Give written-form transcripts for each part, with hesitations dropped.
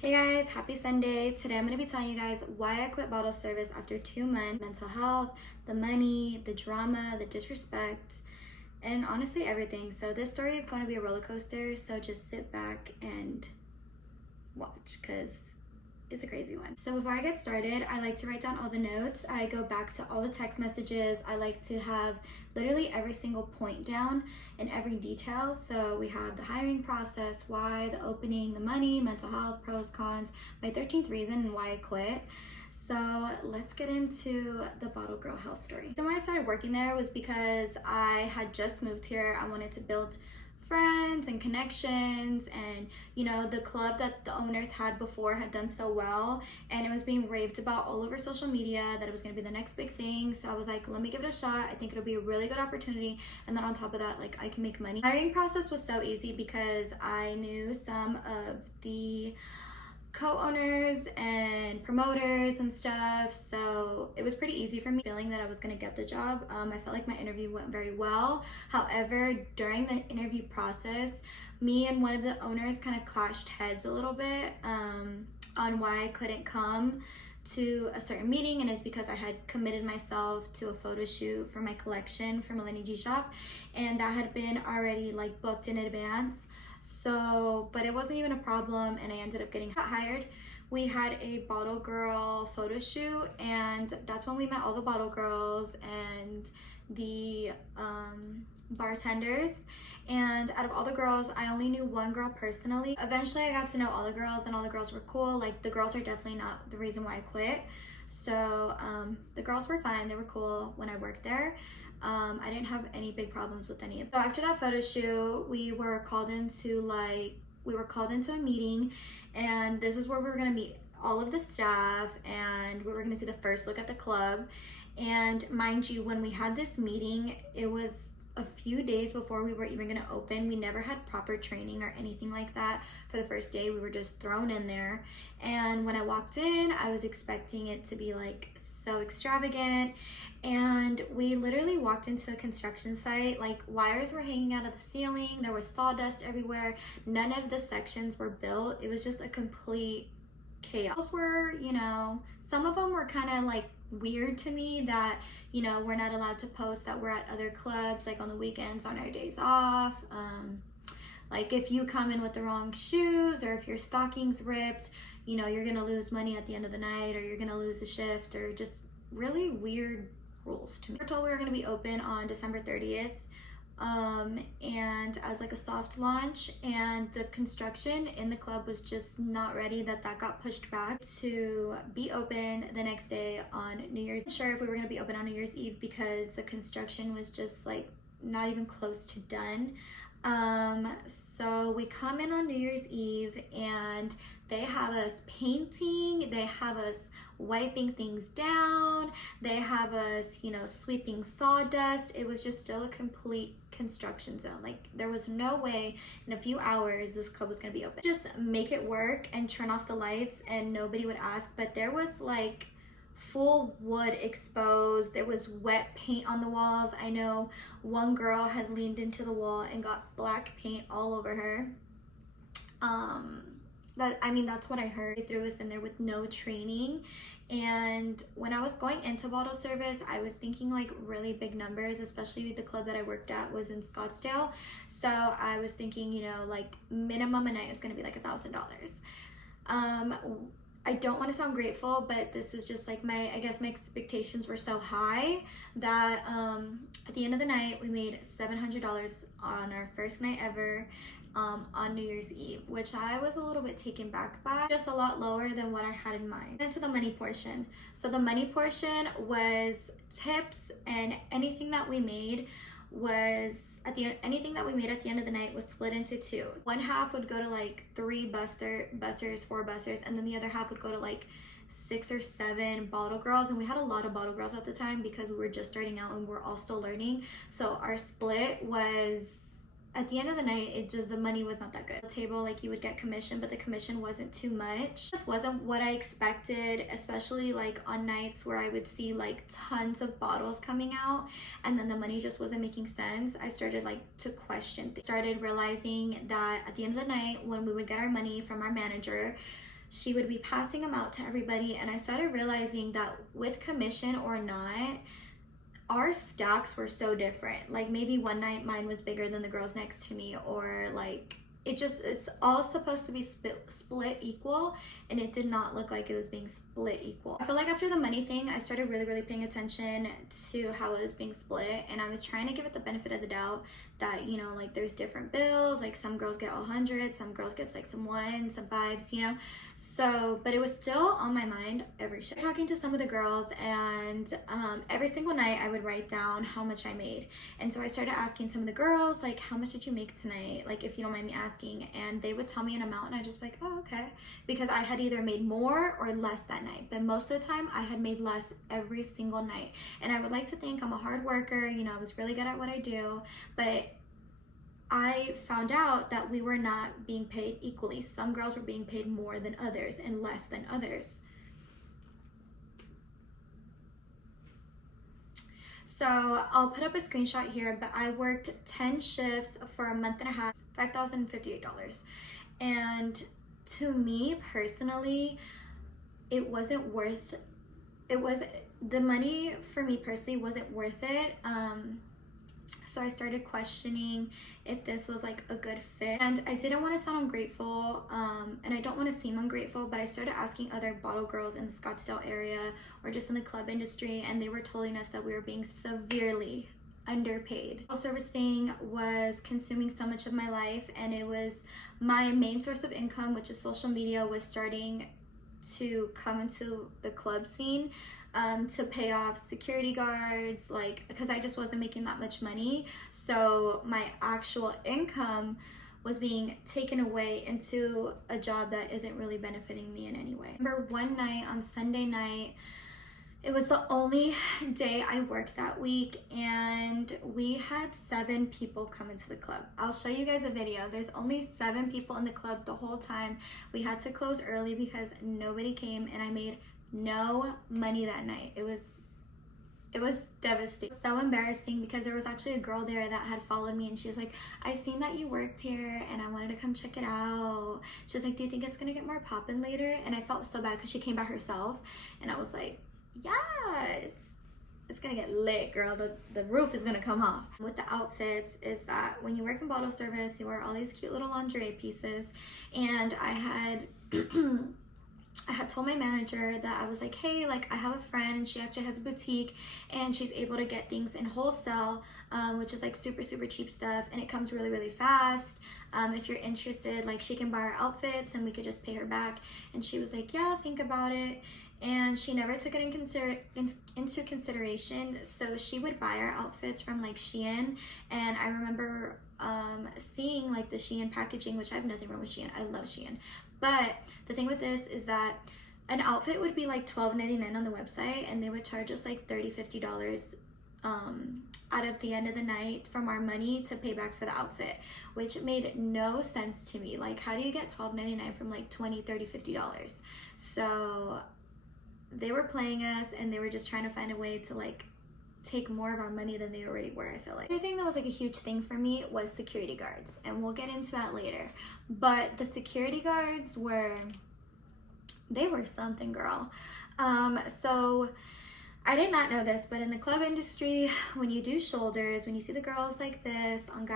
Hey guys, happy Sunday. Today I'm going to be telling you guys why I quit bottle service after 2 months. Mental health, the money, the drama, the disrespect, and honestly everything. So this story is going to be a roller coaster, so just sit back and watch because it's a crazy one. So before I get started, I like to write down all the notes. I go back to all the text messages. I like to have literally every single point down and every detail. So we have the hiring process, why, the opening, the money, mental health, pros, cons, my 13th reason and why I quit. So let's get into the Bottle Girl health story. So when I started working there was because I had just moved here. I wanted to build friends and connections, and the club that the owners had before had done so well, and it was being raved about all over social media that it was going to be the next big thing. So I was like, let me give it a shot. I think it'll be a really good opportunity, and then on top of that, like, I can make money. Hiring process was so easy because I knew some of the co-owners and promoters and stuff, so it was pretty easy for me feeling that I was going to get the job. I felt like my interview went very well. However, during the interview process, me and one of the owners kind of clashed heads a little bit on why I couldn't come to a certain meeting, and it's because I had committed myself to a photo shoot for my collection for Melanie G Shop, and that had been already like booked in advance. So, but it wasn't even a problem, and I ended up getting hired. We had a Bottle Girl photo shoot, and that's when we met all the Bottle Girls and the bartenders. And out of all the girls, I only knew one girl personally. Eventually I got to know all the girls, and all the girls were cool. Like, the girls are definitely not the reason why I quit. So the girls were fine, they were cool when I worked there. I didn't have any big problems with any of them. So after that photo shoot, we were called into a meeting, and this is where we were gonna meet all of the staff, and we were gonna see the first look at the club. And mind you, when we had this meeting, it was a few days before we were even gonna open. We never had proper training or anything like that for the first day. We were just thrown in there. And when I walked in, I was expecting it to be like so extravagant. And we literally walked into a construction site. Like, wires were hanging out of the ceiling. There was sawdust everywhere. None of the sections were built. It was just a complete chaos. Those were, some of them were kind of like weird to me, that we're not allowed to post that we're at other clubs like on the weekends on our days off. Like, if you come in with the wrong shoes, or if your stocking's ripped, you're gonna lose money at the end of the night, or you're gonna lose a shift, or just really weird rules to me. We were told we were gonna be open on December 30th. And as like a soft launch, and the construction in the club was just not ready. That got pushed back to be open the next day on New Year's. I'm not sure if we were gonna be open on New Year's Eve because the construction was just like not even close to done. So we come in on New Year's Eve, and they have us painting, they have us wiping things down, they have us, sweeping sawdust. It was just still a complete construction zone. Like, there was no way in a few hours this club was gonna be open. Just make it work and turn off the lights and nobody would ask. But there was like full wood exposed. There was wet paint on the walls. I know one girl had leaned into the wall and got black paint all over her. That's what I heard. They threw us in there with no training. And when I was going into bottle service, I was thinking like really big numbers, especially the club that I worked at was in Scottsdale. So I was thinking, like minimum a night is gonna be like $1,000. I don't want to sound grateful, but this is just like my expectations were so high that at the end of the night, we made $700 on our first night ever. On New Year's Eve, which I was a little bit taken back by, just a lot lower than what I had in mind. Into the money portion. So the money portion was tips, and anything that we made was at the end of the night was split into two. One half would go to like 4 bussers, and then the other half would go to like 6 or 7 bottle girls. And we had a lot of bottle girls at the time because we were just starting out and we're all still learning. So our split was, at the end of the night, the money was not that good. The table, like, you would get commission, but the commission wasn't too much. This wasn't what I expected, especially like on nights where I would see like tons of bottles coming out, and then the money just wasn't making sense. I started like to question things. Started realizing that at the end of the night, when we would get our money from our manager, she would be passing them out to everybody, and I started realizing that with commission or not, our stacks were so different. Like maybe one night mine was bigger than the girls next to me, or like it's all supposed to be split equal, and it did not look like it was being split equal. I feel like after the money thing, I started really paying attention to how it was being split, and I was trying to give it the benefit of the doubt that, you know, like there's different bills, like some girls get all hundreds, some girls gets like some ones, some fives, you know. So, but it was still on my mind every shift. Talking to some of the girls, and every single night I would write down how much I made. And so I started asking some of the girls, like, how much did you make tonight? Like, if you don't mind me asking. And they would tell me an amount, and I just be like, oh, okay. Because I had either made more or less that night. But most of the time I had made less every single night. And I would like to think I'm a hard worker, you know, I was really good at what I do, but I found out that we were not being paid equally. Some girls were being paid more than others and less than others. So I'll put up a screenshot here, but I worked 10 shifts for a month and a half, $5,058. And to me personally, it wasn't worth, the money for me personally wasn't worth it. So I started questioning if this was like a good fit, and I didn't want to sound ungrateful, and I don't want to seem ungrateful, but I started asking other bottle girls in the Scottsdale area or just in the club industry, and they were telling us that we were being severely underpaid. The service thing was consuming so much of my life, and it was my main source of income, which is social media, was starting to come into the club scene. To pay off security guards, like, because I just wasn't making that much money. So my actual income was being taken away into a job that isn't really benefiting me in any way. I remember one night on Sunday night, it was the only day I worked that week, and we had 7 people come into the club. I'll show you guys a video. There's only 7 people in the club the whole time. We had to close early because nobody came, and I made no money that night. It was devastating. So embarrassing, because there was actually a girl there that had followed me, and she was like, I seen that you worked here and I wanted to come check it out. She was like, do you think it's gonna get more poppin' later? And I felt so bad because she came by herself, and I was like, yeah, it's gonna get lit, girl. The roof is gonna come off. With the outfits is that when you work in bottle service, you wear all these cute little lingerie pieces, and I had told my manager that I was like, hey, like I have a friend and she actually has a boutique, and she's able to get things in wholesale, which is like super cheap stuff, and it comes really fast. If you're interested, like she can buy our outfits and we could just pay her back. And she was like, yeah, think about it. And she never took it into consideration. So she would buy our outfits from like Shein, and I remember seeing like the Shein packaging, which I have nothing wrong with Shein. I love Shein. But the thing with this is that an outfit would be like $12.99 on the website, and they would charge us like $30-$50 out of the end of the night from our money to pay back for the outfit, which made no sense to me. Like, how do you get $12.99 from like $20, $30, $50? So they were playing us, and they were just trying to find a way to like take more of our money than they already were, I feel like. The thing that was like a huge thing for me was security guards, and we'll get into that later. But the security guards were something, girl. So I did not know this, but in the club industry, when you do shoulders, when you see the girls like this on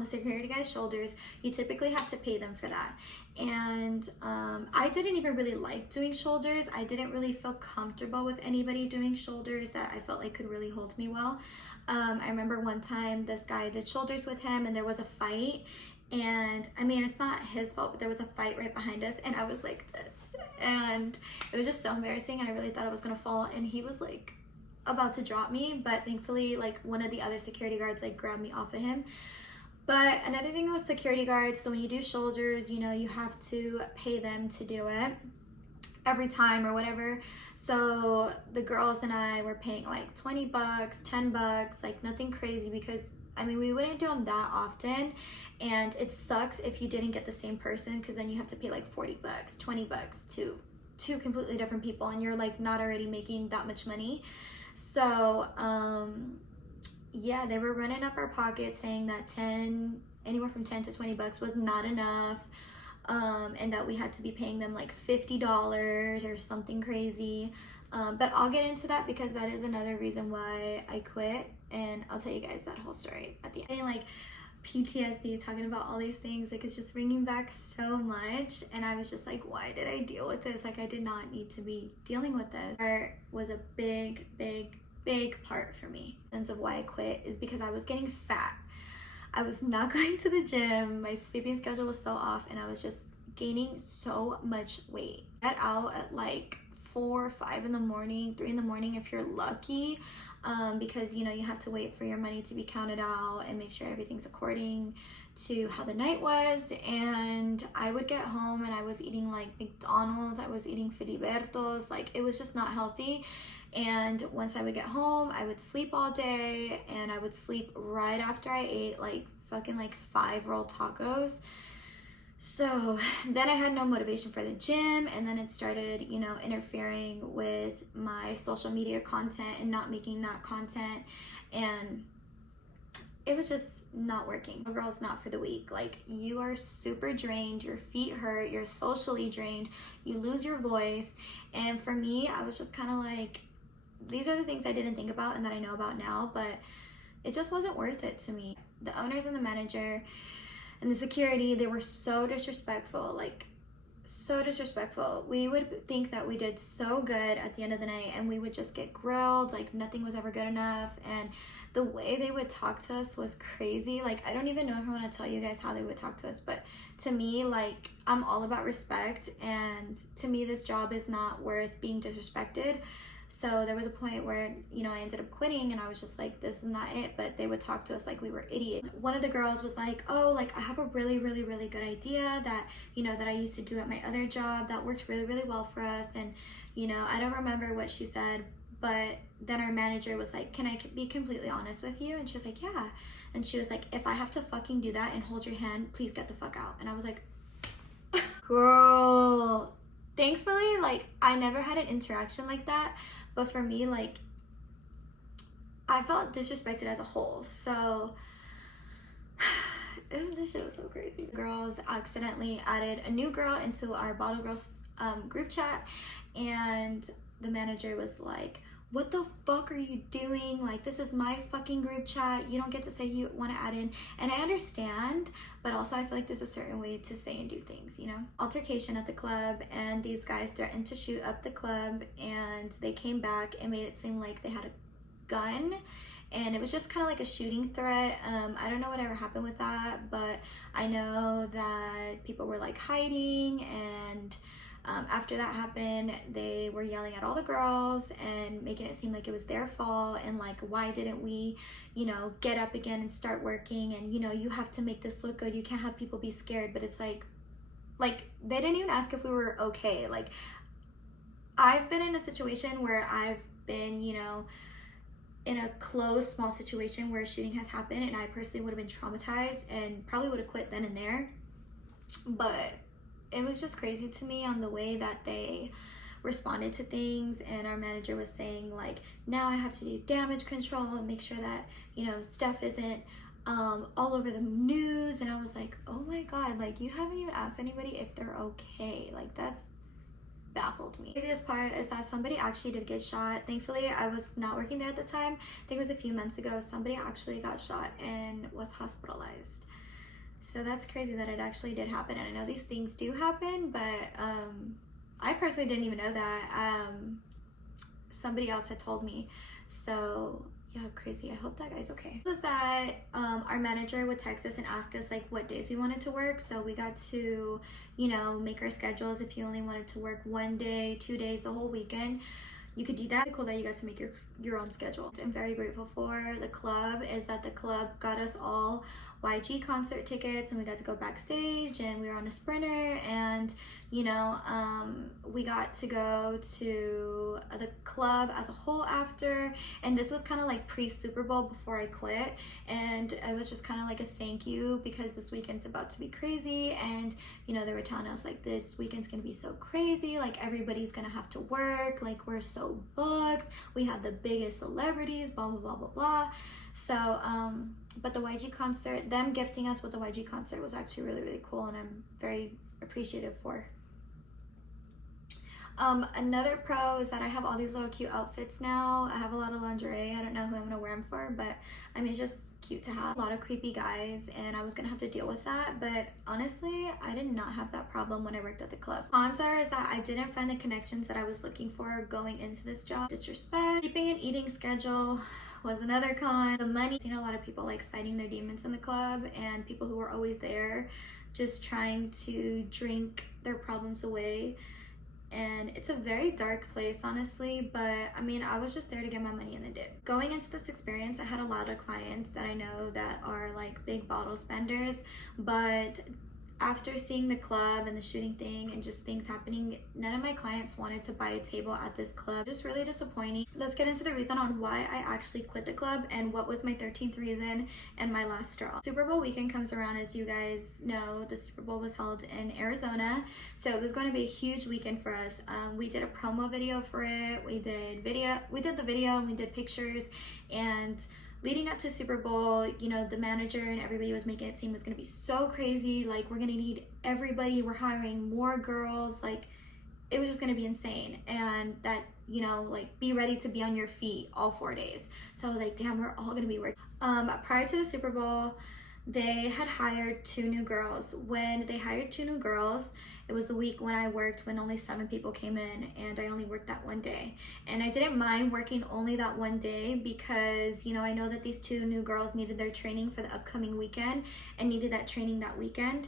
the security guys' shoulders, you typically have to pay them for that. And I didn't even really like doing shoulders. I didn't really feel comfortable with anybody doing shoulders that I felt like could really hold me well. I remember one time this guy did shoulders with him, and there was a fight. And I mean, it's not his fault, but there was a fight right behind us, and I was like this, and it was just so embarrassing, and I really thought I was gonna fall, and he was like about to drop me, but thankfully like one of the other security guards like grabbed me off of him. But another thing with security guards, so when you do shoulders, you know, you have to pay them to do it every time or whatever. So the girls and I were paying like $20, $10, like nothing crazy, because I mean, we wouldn't do them that often, and it sucks if you didn't get the same person, because then you have to pay like $40, $20 to 2 completely different people, and you're like not already making that much money. So yeah, they were running up our pockets saying that anywhere from $10 to $20 was not enough. and that we had to be paying them like $50 or something crazy. But I'll get into that because that is another reason why I quit, and I'll tell you guys that whole story at the end. Like PTSD, talking about all these things, like it's just bringing back so much, and I was just like, why did I deal with this? Like I did not need to be dealing with this. It was a big part for me. The sense of why I quit is because I was getting fat. I was not going to the gym, my sleeping schedule was so off, and I was just gaining so much weight. I got out at like 4 or 5 in the morning, 3 in the morning if you're lucky, because you know you have to wait for your money to be counted out and make sure everything's according to how the night was. And I would get home and I was eating like McDonald's, I was eating Filibertos, like it was just not healthy. And once I would get home, I would sleep all day, and I would sleep right after I ate like fucking like 5 rolled tacos. So then I had no motivation for the gym, and then it started, you know, interfering with my social media content and not making that content, and it was just not working. Girls, not for the weak. Like you are super drained, your feet hurt, you're socially drained, you lose your voice. And for me, I was just kind of like, these are the things I didn't think about and that I know about now, but it just wasn't worth it to me. The owners and the manager and the security, they were so disrespectful, like so disrespectful. We would think that we did so good at the end of the night, and we would just get grilled, like nothing was ever good enough. And the way they would talk to us was crazy. Like I don't even know if I want to tell you guys how they would talk to us, but to me, like I'm all about respect, and to me this job is not worth being disrespected. So there was a point where, you know, I ended up quitting, and I was just like, this is not it. But they would talk to us like we were idiots. One of the girls was like, oh, like I have a really good idea that, you know, that I used to do at my other job that worked really well for us. And, you know, I don't remember what she said, but then our manager was like, can I be completely honest with you? And she was like, yeah. And she was like, if I have to fucking do that and hold your hand, please get the fuck out. And I was like, girl. Thankfully, like I never had an interaction like that, but for me, like I felt disrespected as a whole. So this shit was so crazy. Girls accidentally added a new girl into our Bottle Girls group chat, and the manager was like, what the fuck are you doing? Like, this is my fucking group chat. You don't get to say you want to add in. And I understand, but also I feel like there's a certain way to say and do things, you know? Altercation at the club, and these guys threatened to shoot up the club, and they came back and made it seem like they had a gun, and it was just kind of like a shooting threat. I don't know whatever happened with that, but I know that people were like hiding, and after that happened, they were yelling at all the girls and making it seem like it was their fault, and like, why didn't we, you know, get up again and start working, and you know, you have to make this look good, you can't have people be scared. But it's like they didn't even ask if we were okay. Like I've been in a situation where I've been, you know, in a close small situation where a shooting has happened, and I personally would have been traumatized and probably would have quit then and there. But it was just crazy to me on the way that they responded to things. And our manager was saying like, now I have to do damage control and make sure that, you know, stuff isn't all over the news. And I was like, oh my god, like you haven't even asked anybody if they're okay. Like that's baffled me. The craziest part is that somebody actually did get shot. Thankfully, I was not working there at the time. I think it was a few months ago. Somebody actually got shot and was hospitalized. So that's crazy that it actually did happen. And I know these things do happen, but I personally didn't even know that. Somebody else had told me. So yeah, crazy. I hope that guy's okay. It was that our manager would text us and ask us like what days we wanted to work. So we got to, you know, make our schedules. If you only wanted to work 1 day, 2 days, the whole weekend, you could do that. Cool that you got to make your own schedule. I'm very grateful for the club is that the club got us all YG concert tickets, and we got to go backstage, and we were on a Sprinter, and you know, we got to go to the club as a whole after. And this was kind of like pre-Super Bowl before I quit, and it was just kind of like a thank you because this weekend's about to be crazy. And you know, they were telling us like this weekend's gonna be so crazy, like everybody's gonna have to work, like we're so booked, we have the biggest celebrities, blah blah blah blah blah. So but the YG concert, them gifting us with the YG concert was actually really cool, and I'm very appreciative for. Another pro is that I have all these little cute outfits now. I have a lot of lingerie. I don't know who I'm gonna wear them for, but I mean, it's just cute to have. A lot of creepy guys, and I was gonna have to deal with that, but honestly, I did not have that problem when I worked at the club. Cons are is that I didn't find the connections that I was looking for going into this job. Disrespect. Keeping an eating schedule was another con. The money. I've seen a lot of people like fighting their demons in the club, and people who were always there just trying to drink their problems away. And it's a very dark place, honestly, but I mean, I was just there to get my money in the dip. Going into this experience, I had a lot of clients that I know that are like big bottle spenders, but after seeing the club and the shooting thing and just things happening, none of my clients wanted to buy a table at this club. Just really disappointing. Let's get into the reason on why I actually quit the club and what was my 13th reason and my last straw. Super Bowl weekend comes around. As you guys know, the Super Bowl was held in Arizona, so it was going to be a huge weekend for us. We did a promo video for it. We did the video, we did pictures, and leading up to Super Bowl, you know, the manager and everybody was making it seem it was gonna be so crazy. Like, we're gonna need everybody. We're hiring more girls. Like, it was just gonna be insane. And that, you know, like, be ready to be on your feet all 4 days. So I was like, damn, we're all gonna be working. Prior to the Super Bowl, they had hired 2 new girls. When they hired 2 new girls, it was the week when I worked when only 7 people came in, and I only worked that one day. And I didn't mind working only that one day because, you know, I know that these 2 new girls needed their training for the upcoming weekend and needed that training that weekend.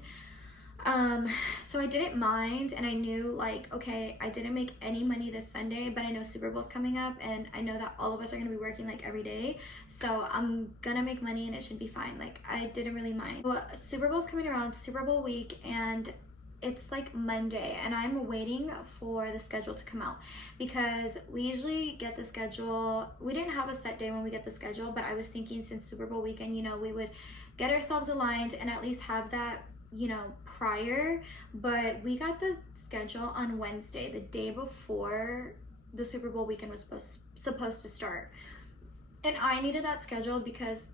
So I didn't mind, and I knew, like, okay, I didn't make any money this Sunday, but I know Super Bowl's coming up, and I know that all of us are gonna be working like every day, so I'm gonna make money and it should be fine. Like, I didn't really mind. Well, Super Bowl's coming around, Super Bowl week, and it's like Monday, and I'm waiting for the schedule to come out because we usually get the schedule. We didn't have a set day when we get the schedule, but I was thinking since Super Bowl weekend, you know, we would get ourselves aligned and at least have that, you know, prior. But we got the schedule on Wednesday, the day before the Super Bowl weekend was supposed to start, and I needed that schedule because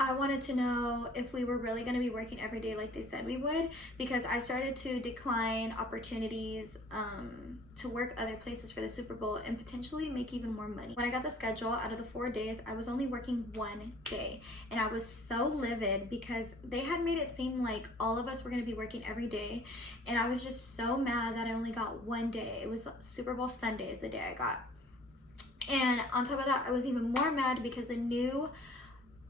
I wanted to know if we were really going to be working every day like they said we would, because I started to decline opportunities to work other places for the Super Bowl and potentially make even more money. When I got the schedule, out of the 4 days, I was only working 1 day, and I was so livid because they had made it seem like all of us were going to be working every day, and I was just so mad that I only got 1 day. It was Super Bowl Sunday is the day I got. And on top of that, I was even more mad because the new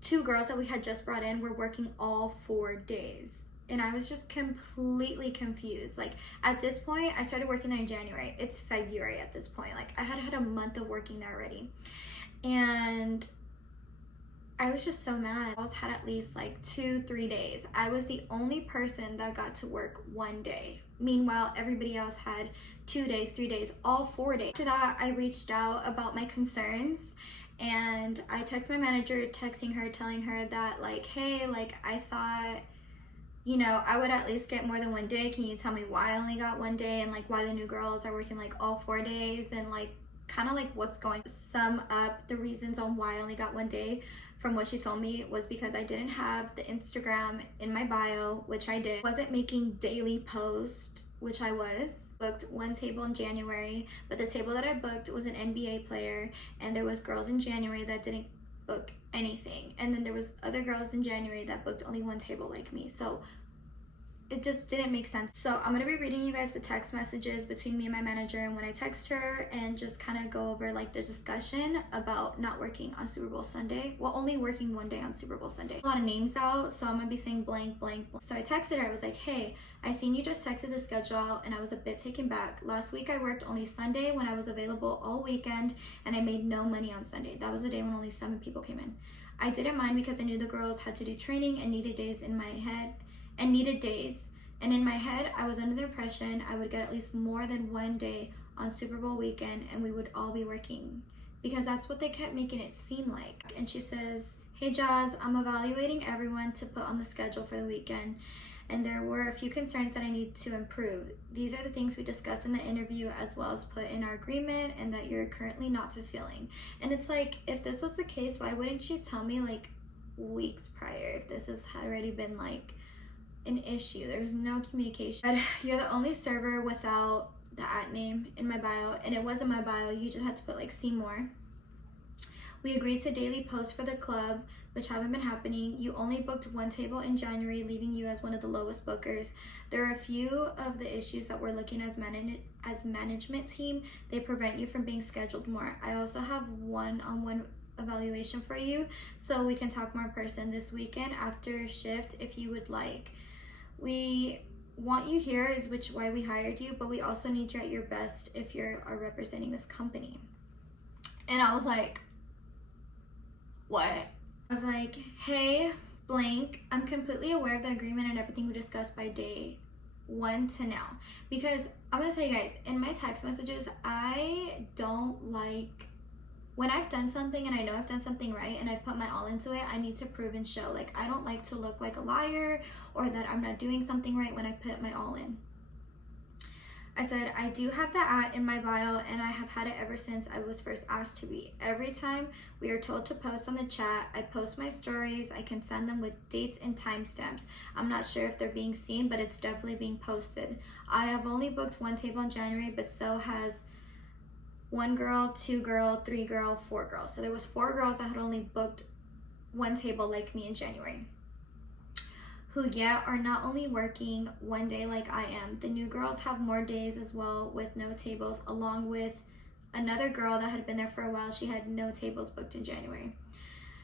2 girls that we had just brought in were working all 4 days, and I was just completely confused. Like, at this point, I started working there in January. It's February at this point. Like, I had a month of working there already, and I was just so mad. I always had at least like 2-3 days. I was the only person that got to work 1 day. Meanwhile, everybody else had 2 days, 3 days, all 4 days. After that, I reached out about my concerns, and I texted my manager, texting her, telling her that, like, hey, like, I thought, you know, I would at least get more than 1 day. Can you tell me why I only got 1 day, and like why the new girls are working like all 4 days, and like kind of like what's going. Sum up the reasons on why I only got 1 day from what she told me was because I didn't have the Instagram in my bio, which I did. Wasn't making daily posts, which I was. Booked 1 table in January, but the table that I booked was an NBA player, and there was girls in January that didn't book anything, and then there was other girls in January that booked only 1 table like me. So it just didn't make sense. So I'm gonna be reading you guys the text messages between me and my manager, and when I text her, and just kind of go over like the discussion about not working on Super Bowl Sunday. Well, only working 1 day on Super Bowl Sunday. A lot of names out, so I'm gonna be saying blank, blank, blank. So I texted her, I was like, hey, I seen you just texted the schedule, and I was a bit taken back. Last week I worked only Sunday when I was available all weekend, and I made no money on Sunday. That was the day when only 7 people came in. I didn't mind because I knew the girls had to do training and needed days in my head, and in my head I was under the impression I would get at least more than 1 day on Super Bowl weekend, and we would all be working, because that's what they kept making it seem like. And she says, hey Jazz, I'm evaluating everyone to put on the schedule for the weekend, and there were a few concerns that I need to improve. These are the things we discussed in the interview as well as put in our agreement, and that you're currently not fulfilling. And it's like, if this was the case, why wouldn't you tell me like weeks prior, if this has already been like an issue. There's no communication. But you're the only server without the @name in my bio, and it wasn't my bio. You just had to put like Seymour. We agreed to daily posts for the club, which haven't been happening. You only booked 1 table in January, leaving you as one of the lowest bookers. There are a few of the issues that we're looking as management team. They prevent you from being scheduled more. I also have one-on-one evaluation for you, so we can talk more in person this weekend after shift if you would like. We want you here is why we hired you, but we also need you at your best if you are representing this company. And I was like, what? I was like, hey, blank, I'm completely aware of the agreement and everything we discussed by day 1 to now. Because I'm gonna tell you guys, in my text messages, I don't like, when I've done something and I know I've done something right and I put my all into it, I need to prove and show. Like, I don't like to look like a liar or that I'm not doing something right when I put my all in. I said, I do have the @ in my bio, and I have had it ever since I was first asked to be. Every time we are told to post on the chat, I post my stories. I can send them with dates and timestamps. I'm not sure if they're being seen, but it's definitely being posted. I have only booked 1 table in January, but so has 1 girl, 2 girl, 3 girl, 4 girls. So there was 4 girls that had only booked 1 table like me in January, who yet are not only working 1 day like I am. The new girls have more days as well with no tables, along with another girl that had been there for a while. She had no tables booked in January.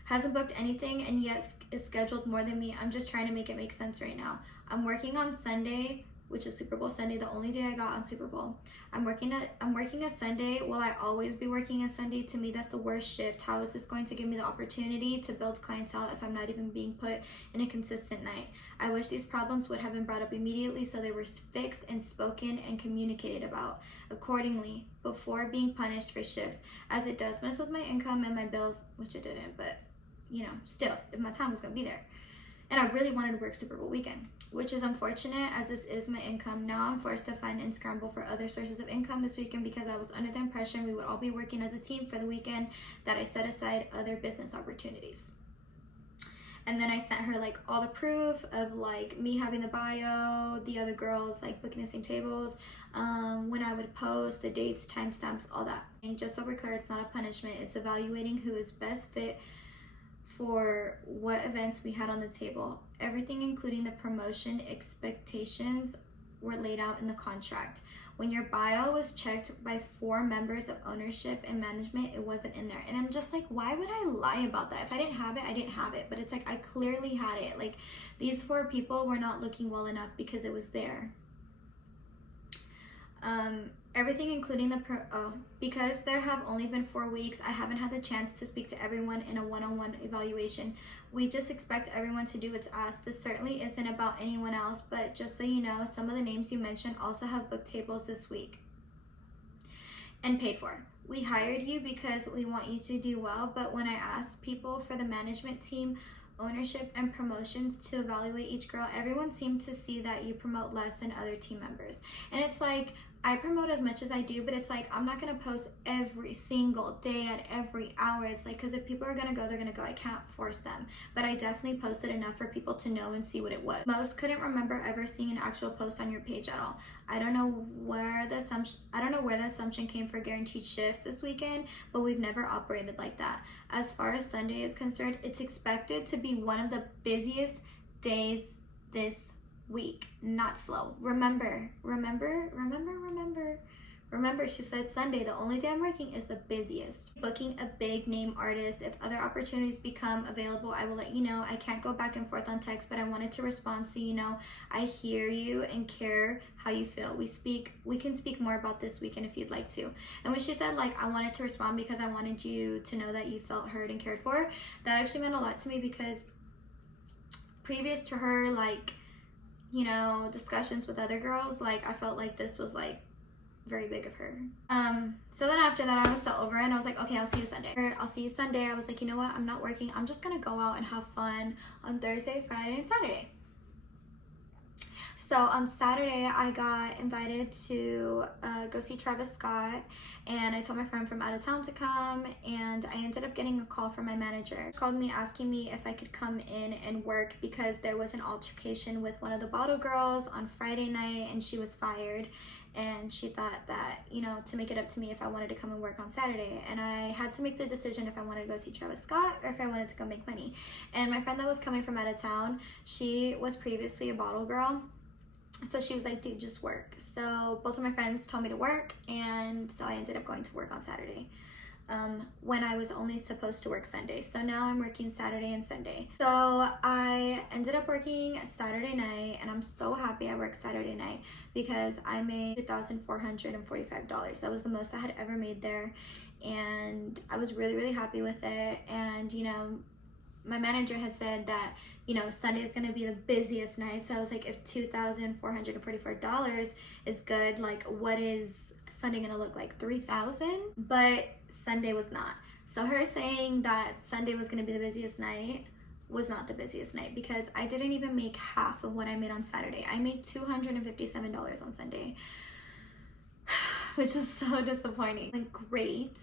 Hasn't booked anything and yet is scheduled more than me. I'm just trying to make it make sense right now. I'm working on Sunday, which is Super Bowl Sunday, the only day I got on Super Bowl. I'm working a Sunday. Will I always be working a Sunday? To me, that's the worst shift. How is this going to give me the opportunity to build clientele if I'm not even being put in a consistent night? I wish these problems would have been brought up immediately so they were fixed and spoken and communicated about accordingly before being punished for shifts, as it does mess with my income and my bills, which it didn't, but you know, still, if my time was gonna be there. And I really wanted to work Super Bowl weekend, which is unfortunate as this is my income. Now I'm forced to find and scramble for other sources of income this weekend because I was under the impression we would all be working as a team for the weekend, that I set aside other business opportunities. And then I sent her like all the proof of like me having the bio, the other girls like booking the same tables, when I would post, the dates, timestamps, all that. And just so we're clear, it's not a punishment. It's evaluating who is best fit for what events we had on the table. Everything, including the promotion expectations, were laid out in the contract. When your bio was checked by 4 members of ownership and management, it wasn't in there. And I'm just like, why would I lie about that? If I didn't have it, I didn't have it. But it's like, I clearly had it. Like, these 4 people were not looking well enough because it was there. Everything, including because there have only been 4 weeks, I haven't had the chance to speak to everyone in a one-on-one evaluation. We just expect everyone to do what's asked. This certainly isn't about anyone else, but just so you know, some of the names you mentioned also have booked tables this week and paid for. We hired you because we want you to do well, but when I asked people for the management team, ownership, and promotions to evaluate each girl, everyone seemed to see that you promote less than other team members. And it's like, I promote as much as I do, but it's like, I'm not gonna post every single day at every hour. It's like, because if people are gonna go, they're gonna go. I can't force them. But I definitely posted enough for people to know and see what it was. Most couldn't remember ever seeing an actual post on your page at all. I don't know where the assumption came for guaranteed shifts this weekend, but we've never operated like that. As far as Sunday is concerned, it's expected to be one of the busiest days this week, not slow. Remember, she said Sunday, the only day I'm working, is the busiest. Booking a big name artist. If other opportunities become available, I will let you know. I can't go back and forth on text, but I wanted to respond so you know I hear you and care how you feel. We can speak more about this weekend if you'd like to. And when she said like, I wanted to respond because I wanted you to know that you felt heard and cared for, that actually meant a lot to me, because previous to her, like, you know, discussions with other girls, like, I felt like this was like very big of her. So then after that, I was so over it, and I was like, okay, I'll see you Sunday. I was like, you know what, I'm not working. I'm just gonna go out and have fun on Thursday, Friday, and Saturday. So on Saturday, I got invited to go see Travis Scott, and I told my friend from out of town to come, and I ended up getting a call from my manager. She called me asking me if I could come in and work because there was an altercation with one of the bottle girls on Friday night, and she was fired. And she thought that, you know, to make it up to me if I wanted to come and work on Saturday. And I had to make the decision if I wanted to go see Travis Scott or if I wanted to go make money. And my friend that was coming from out of town, she was previously a bottle girl. So she was like, dude, just work. So both of my friends told me to work, and so I ended up going to work on Saturday. When I was only supposed to work Sunday. So now I'm working Saturday and Sunday. So I ended up working Saturday night, and I'm so happy I worked Saturday night because I made $2,445. That was the most I had ever made there, and I was really, really happy with it. And, you know, my manager had said that, you know, Sunday is going to be the busiest night. So I was like, if $2,444 is good, like what is Sunday gonna look like? 3,000? But Sunday was not. So her saying that Sunday was gonna be the busiest night was not the busiest night, because I didn't even make half of what I made on Saturday. I made $257 on Sunday, which is so disappointing. Like, great.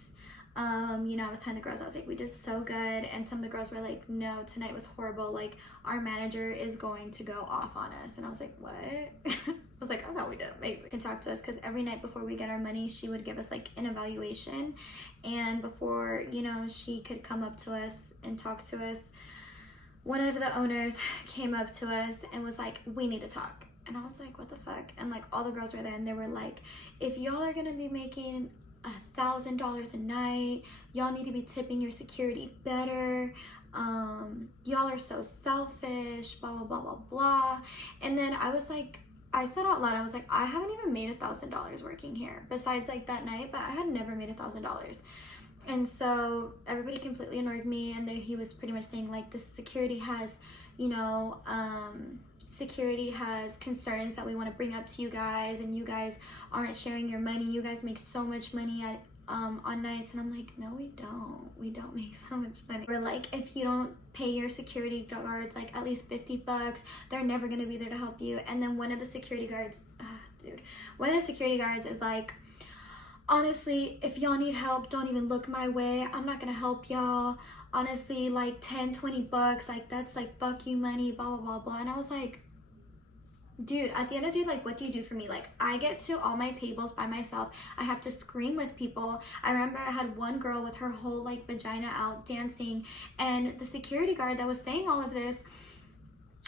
You know, I was telling the girls, I was like, we did so good. And some of the girls were like, no, tonight was horrible. Like, our manager is going to go off on us. And I was like, what? I was like, I thought we did amazing. And talk to us, because every night before we get our money, she would give us like an evaluation. And before, you know, she could come up to us and talk to us, one of the owners came up to us and was like, we need to talk. And I was like, what the fuck? And like, all the girls were there, and they were like, if y'all are gonna be making $1,000 a night, y'all need to be tipping your security better. Y'all are so selfish, blah blah blah blah blah. And then I was like, I said out loud, I was like, I haven't even made $1,000 working here besides like that night, but I had never made $1,000. And so everybody completely ignored me, and he was pretty much saying like, the security has, you know, security has concerns that we want to bring up to you guys, and you guys aren't sharing your money. You guys make so much money at on nights. And I'm like, no, we don't make so much money. We're like, if you don't pay your security guards like at least $50, they're never gonna be there to help you. And then one of the security guards, one of the security guards is like, honestly, if y'all need help, don't even look my way. I'm not gonna help y'all. Honestly, like $10-20, like that's like fuck you money, blah blah blah blah. And I was like, dude, at the end of the day, like, what do you do for me? Like, I get to all my tables by myself. I have to scream with people. I remember I had one girl with her whole like vagina out dancing, and the security guard that was saying all of this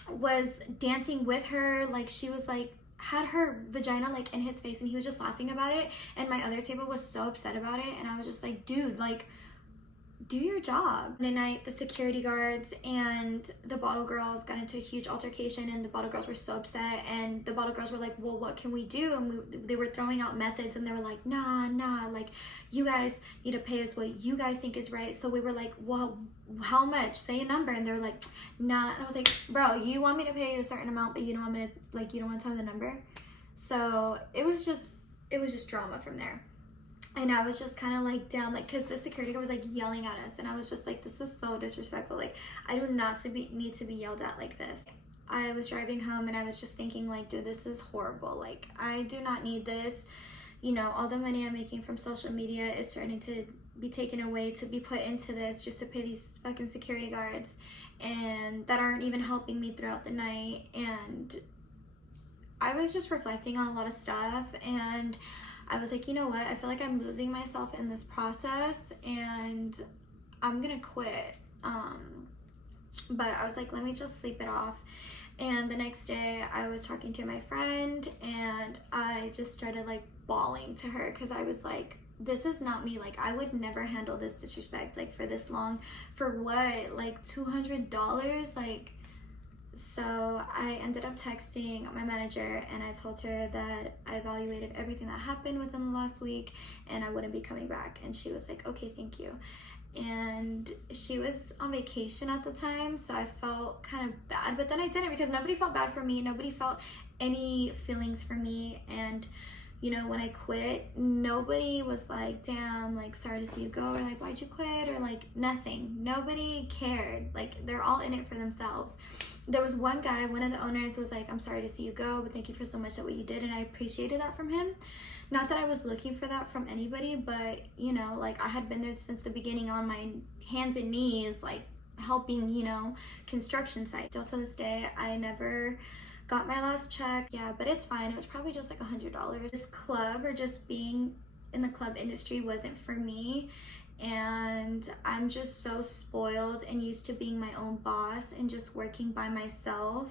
was dancing with her. Like, she was like, had her vagina like in his face, and he was just laughing about it. And my other table was so upset about it, and I was just like, dude, like, do your job. The night, the security guards and the bottle girls got into a huge altercation, and the bottle girls were so upset, and the bottle girls were like, well, what can we do? And they were throwing out methods, and they were like, nah, like, you guys need to pay us what you guys think is right. So we were like, well, how much? Say a number. And they were like, nah. And I was like, bro, you want me to pay you a certain amount, but you don't want me to, like, you don't want to tell me the number? So it was just drama from there. And I was just kind of like down, like, because the security guard was like yelling at us, and I was just like, this is so disrespectful. Like, I do not need to be yelled at like this. I was driving home, and I was just thinking like, dude, this is horrible. Like, I do not need this. You know, all the money I'm making from social media is starting to be taken away to be put into this just to pay these fucking security guards, and that aren't even helping me throughout the night. And I was just reflecting on a lot of stuff, and I was like, you know what? I feel like I'm losing myself in this process, and I'm gonna quit. But I was like, let me just sleep it off. And the next day I was talking to my friend, and I just started like bawling to her, because I was like, this is not me. Like, I would never handle this disrespect like for this long. For what? Like $200? Like, so I ended up texting my manager, and I told her that I evaluated everything that happened within the last week, and I wouldn't be coming back. And she was like, okay, thank you. And she was on vacation at the time, so I felt kind of bad, but then I didn't, because nobody felt bad for me. Nobody felt any feelings for me. And, you know, when I quit, nobody was like, damn, like, sorry to see you go, or like, why'd you quit, or like, nothing. Nobody cared. Like, they're all in it for themselves. There was one guy, one of the owners was like, I'm sorry to see you go, but thank you for so much that what you did, and I appreciated that from him. Not that I was looking for that from anybody, but, you know, like, I had been there since the beginning on my hands and knees, like, helping, you know, construction sites. Still to this day, I never got my last check. Yeah, but it's fine. It was probably just like $100. This club, or just being in the club industry, wasn't for me. And I'm just so spoiled and used to being my own boss and just working by myself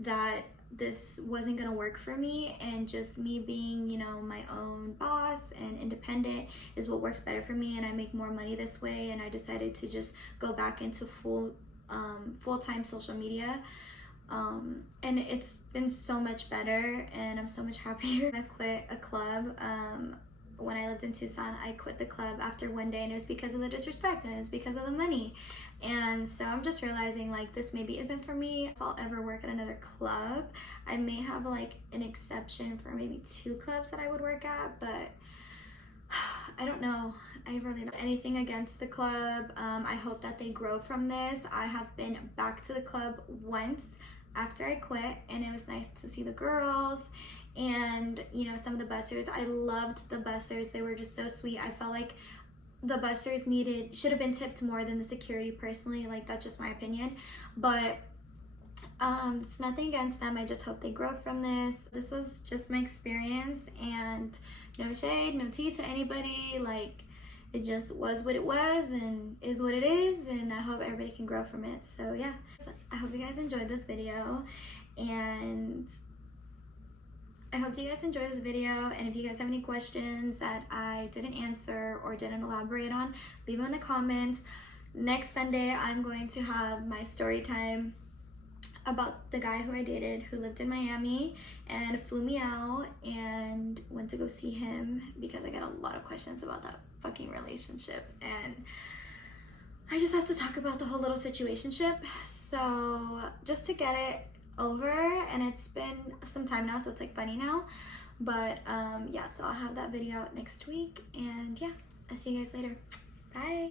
that this wasn't gonna work for me. And just me being, you know, my own boss and independent is what works better for me, and I make more money this way. And I decided to just go back into full-time social media, and it's been so much better, and I'm so much happier. I've quit a club. When I lived in Tucson, I quit the club after one day, and it was because of the disrespect, and it was because of the money. And so I'm just realizing, like, this maybe isn't for me. If I'll ever work at another club, I may have like an exception for maybe 2 clubs that I would work at, but I don't know. I really don't have anything against the club. I hope that they grow from this. I have been back to the club once after I quit, and it was nice to see the girls and, you know, some of the bussers. I loved the bussers. They were just so sweet. I felt like the bussers should have been tipped more than the security, personally. Like, that's just my opinion. But it's nothing against them. I just hope they grow from this. This was just my experience, and no shade, no tea to anybody. Like, it just was what it was and is what it is, and I hope everybody can grow from it. So yeah, I hope you guys enjoyed this video, and I hope you guys enjoyed this video. And if you guys have any questions that I didn't answer or didn't elaborate on, leave them in the comments. Next Sunday, I'm going to have my story time about the guy who I dated, who lived in Miami and flew me out, and went to go see him because I got a lot of questions about that fucking relationship, and I just have to talk about the whole little situationship. So just to get it over, and it's been some time now, so it's like funny now. But yeah, so I'll have that video out next week, and yeah, I'll see you guys later. Bye.